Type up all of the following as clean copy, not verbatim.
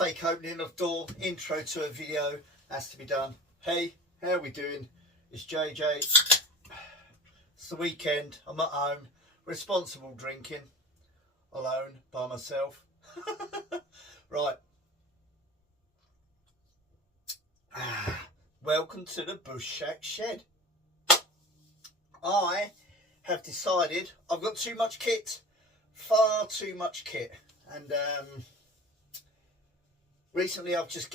fake opening of door, intro to a video has to be done. Hey, how are we doing? It's JJ. It's the weekend. I'm at home, responsible drinking, alone by myself. Right. Welcome to the Bush Shack Shed. I have decided I've got too much kit, far too much kit, and recently I've just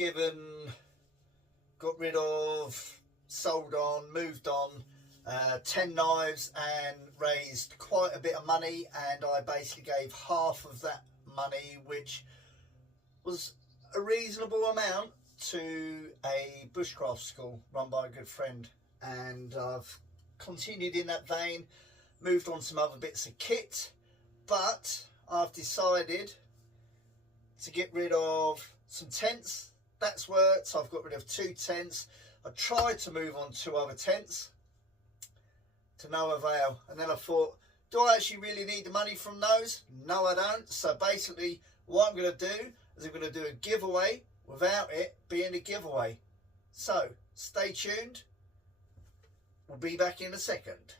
got rid of, sold on, moved on 10 knives and raised quite a bit of money, and I basically gave half of that money, which was a reasonable amount, to a bushcraft school run by a good friend, and I've continued in that vein, moved on some other bits of kit, but I've decided to get rid of some tents. That's worked. So I've got rid of 2 tents. I tried to move on 2 other tents to no avail, and then I thought, do I actually really need the money from those? No, I don't. So basically what I'm going to do is I'm going to do a giveaway without it being a giveaway. So stay tuned. We'll be back in a second.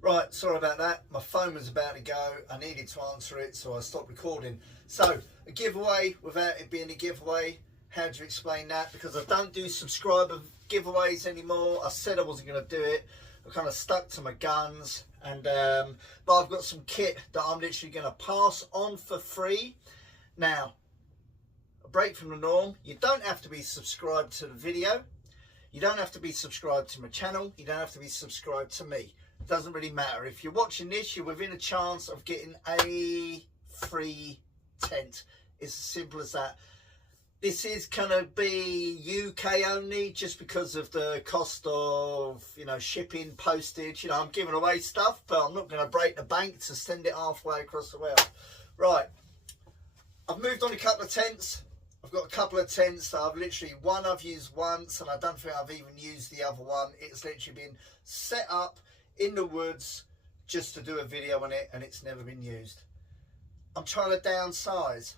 Right, sorry about that. My phone was about to go. I needed to answer it, so I stopped recording. So, a giveaway without it being a giveaway. How do you explain that? Because I don't do subscriber giveaways anymore. I said I wasn't going to do it. I kind of stuck to my guns. And but I've got some kit that I'm literally going to pass on for free. Now, a break from the norm. You don't have to be subscribed to the video. You don't have to be subscribed to my channel. You don't have to be subscribed to me. It doesn't really matter. If you're watching this, you're within a chance of getting a free tent. It's as simple as that. This is going to be UK only, just because of the cost of, you know, shipping, postage. You know, I'm giving away stuff, but I'm not going to break the bank to send it halfway across the world. Right. I've moved on a couple of tents. I've got a couple of tents that I've literally, one I've used once, and I don't think I've even used the other one. It's literally been set up in the woods just to do a video on it, and it's never been used. I'm trying to downsize.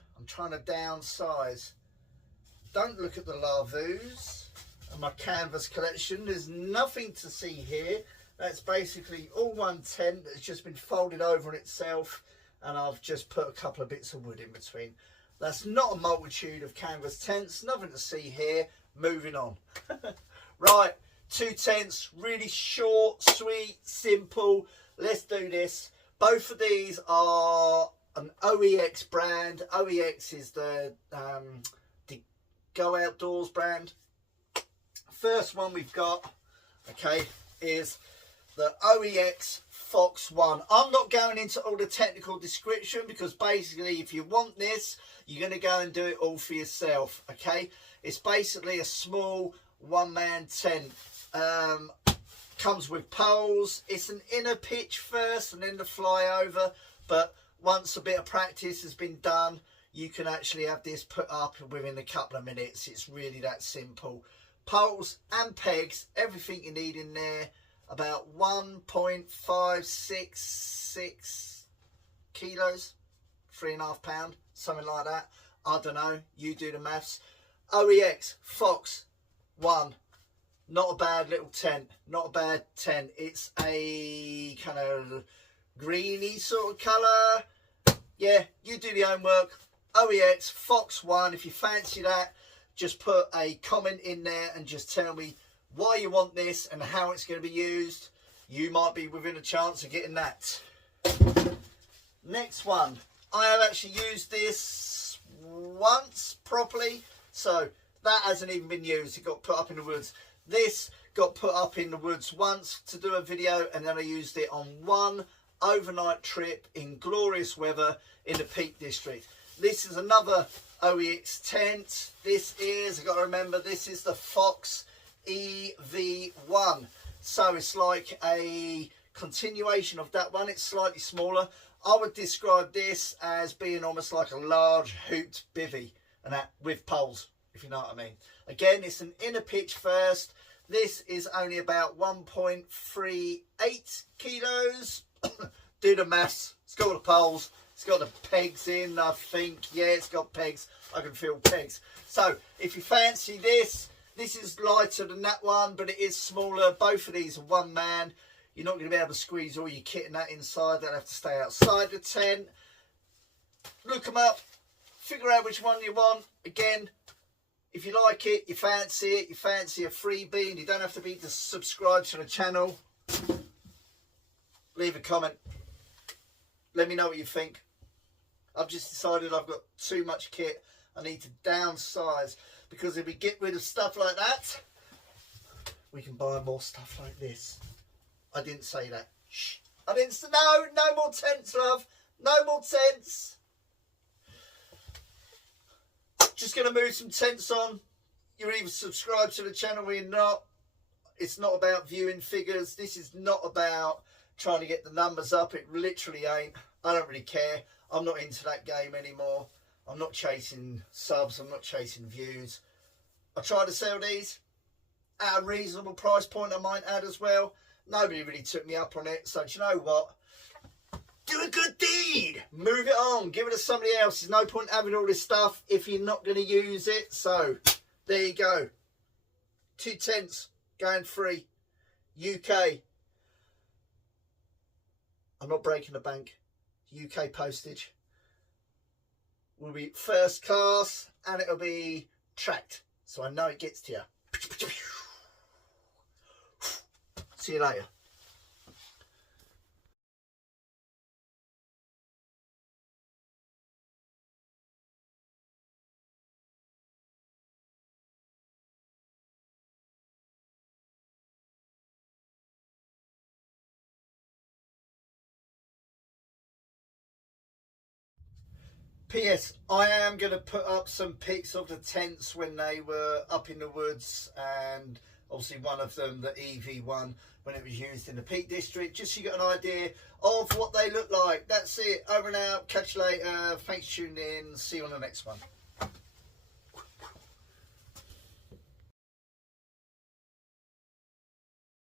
Don't look at the lavus and my canvas collection. There's nothing to see here. That's basically all one tent that's just been folded over on itself, and I've just put a couple of bits of wood in between. That's not a multitude of canvas tents. Nothing to see here. Moving on. Right, 2 tents, really short, sweet, simple. Let's do this. Both of these are an OEX brand. OEX is the Go Outdoors brand. First one we've got, okay, is the OEX Fox One. I'm not going into all the technical description, because basically if you want this, you're going to go and do it all for yourself, okay? It's basically a small one-man tent. Comes with poles. It's an inner pitch first and then the flyover, but once a bit of practice has been done, you can actually have this put up within a couple of minutes. It's really that simple. Poles and pegs, everything you need in there. About 1.566 kilos, 3.5 pounds, something like that. I don't know, you do the maths. OEX Fox One. Not a bad little tent. Not a bad tent. It's a kind of greeny sort of colour. Yeah, you do the homework. OEX Fox One. If you fancy that, just put a comment in there and just tell me why you want this and how it's going to be used. You might be within a chance of getting that. Next one. I have actually used this once properly, so that hasn't even been used. It got put up in the woods. This got put up in the woods once to do a video, and then I used it on one overnight trip in glorious weather in the Peak District. This is another OEX tent. This is, I've got to remember, this is the Fox EV V1. So it's like a continuation of that one. It's slightly smaller. I would describe this as being almost like a large hooped bivvy, and that with poles, if you know what I mean. Again, it's an inner pitch first. This is only about 1.38 kilos. Do the maths. It's got all the poles. It's got the pegs in, I think. Yeah, it's got pegs. I can feel pegs. So if you fancy this, this is lighter than that one, but it is smaller. Both of these are one man. You're not going to be able to squeeze all your kit and that inside. They'll have to stay outside the tent. Look them up. Figure out which one you want. Again, if you like it, you fancy it, you fancy a freebie, and you don't have to be subscribed to the channel, leave a comment. Let me know what you think. I've just decided I've got too much kit. I need to downsize, because if we get rid of stuff like that, we can buy more stuff like this. I didn't say that. Shh. I didn't say, no more tents, love. No more tents. Just going to move some tents on. You're either subscribed to the channel or you're not. It's not about viewing figures. This is not about trying to get the numbers up. It literally ain't. I don't really care. I'm not into that game anymore. I'm not chasing subs. I'm not chasing views. I tried to sell these at a reasonable price point, I might add as well. Nobody really took me up on it. So do you know what? Do a good deed. Move it on. Give it to somebody else. There's no point having all this stuff if you're not going to use it. So there you go. 2 tents going free. UK. I'm not breaking the bank. UK postage will be first class, and it'll be tracked, so I know it gets to you. See you later. PS, I am going to put up some pics of the tents when they were up in the woods, and obviously one of them, the EV1, when it was used in the Peak District, just so you got an idea of what they look like. That's it. Over and out. Catch you later. Thanks for tuning in. See you on the next one.